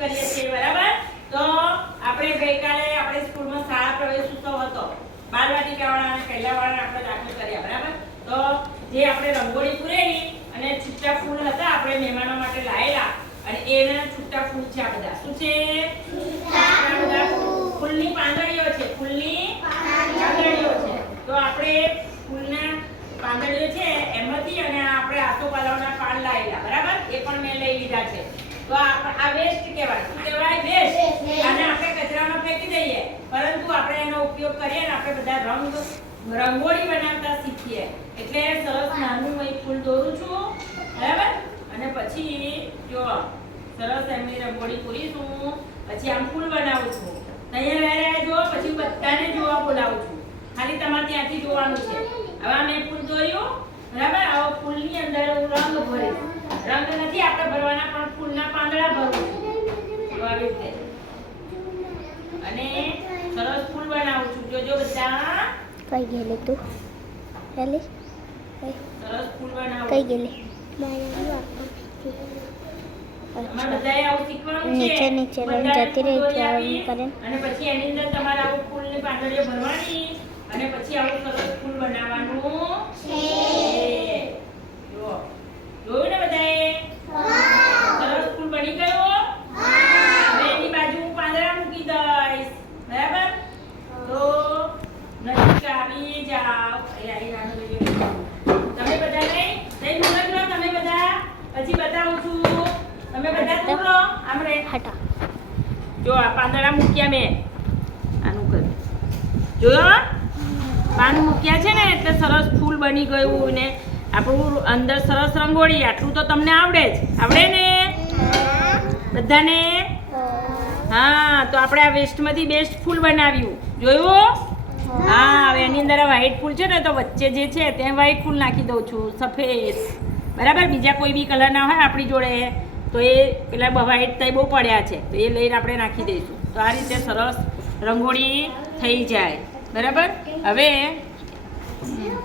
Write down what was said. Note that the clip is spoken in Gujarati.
કરીએ છીએ બરાબર. તો આપણે ગઈકાલે આપણે સ્કૂલમાં શાળા પ્રવેશ ઉત્સવ હતો. બાલવાટિકાવાળા અને પહેલાવાળાને આપણે દાખલ કર્યા બરાબર. તો જે આપણે રંગોળી પૂરેલી અને છૂટા ફૂલ હતા આપણે મહેમાનો માટે લાયેલા અને એના છૂટા ફૂલ છે આ બધા. શું છે? છૂટા બધા ફૂલની પાંદડીઓ છે. ફૂલની પાંદડીઓ છે. તો આપણે ફૂલના પાંદડીઓ છે એમાંથી અને આપણે આસોપાલવના પાન લાયેલા બરાબર. એ પણ મેં લઈ લીધા છે. તો આ વેસ્ટ કહેવાય. શું કહેવાય? વેસ્ટ. અને આપણે કચરામાં ફેંકી દઈએ પરંતુ આપણે એનો ઉપયોગ કરીએ ને આપણે બધા રંગોળી બનાવતા શીખીએ. એટલે સરસ નાનું એક ફૂલ દોરું છું બરાબર. અને પછી જો સરસ એમની રંગોળી પૂરીશું. પછી આમ ફૂલ બનાવું છું. અહીંયા જો પછી બધાને જોવા બોલાવું છું. ખાલી તમારે ત્યાંથી જોવાનું છે. હવે મેં ફૂલ દોર્યું બરાબર. આવો ફૂલની અંદર હું રંગ ભરીશ. રંગ નથી આપણે ભરવાના પણ ફૂલના પાંદડા ભરું છું. જો આવી રીતે અને સરસ ફૂલ બનાવું છું. જોજો બધા. કઈ ગયેલી તું? ચાલી સરસ ફૂલ બનાવું. કઈ ગયેલી? તમારે બધાએ આવું શીખવાનું છે. નીચે બધાએ જતી ફૂલ રહી દોરી છે આપી અને પછી એની અંદર તમારે આવું ફૂલની પાંદડીઓ ભરવાની અને પછી આવું સરસ ફૂલ બનાવવાનું છે. જો જોયું ને બધાએ? સરસ ફૂલ બની ગયો. હવે એની બાજુ હું પાંદડા મૂકી દઈશ બરાબર. તો નજીક આવી જાઓ. તમે બધા નહીં મૂકો તમે બધા. પછી બતાવું છું. તમે બધા દૂરો આમ રે. હટા. જો આ પાંદડા મૂક્યા મેં. આનું કર. જોયો? પાન મૂક્યા છે ને એટલે સરસ ફૂલ બની ગયું ને આપણું અંદર સરસ રંગોળી. આટલું તો તમને આવડે જ. આવડે ને બધાને? હા તો આપણે આ વેસ્ટમાંથી બેસ્ટ ફૂલ બનાવ્યું. જોયું? હા હવે એની અંદર વ્હાઈટ ફૂલ છે ને તો વચ્ચે જે છે ત્યાં વ્હાઈટ ફૂલ નાખી દઉં છું. સફેદ બરાબર. બીજા કોઈ બી કલર ના હોય આપણી જોડે તો એ પેલા વ્હાઈટ તો બહુ પડ્યા છે તો એ લઈને આપણે નાખી દઈશું. તો આ રીતે સરસ રંગોળી થઈ જાય બરાબર. હવે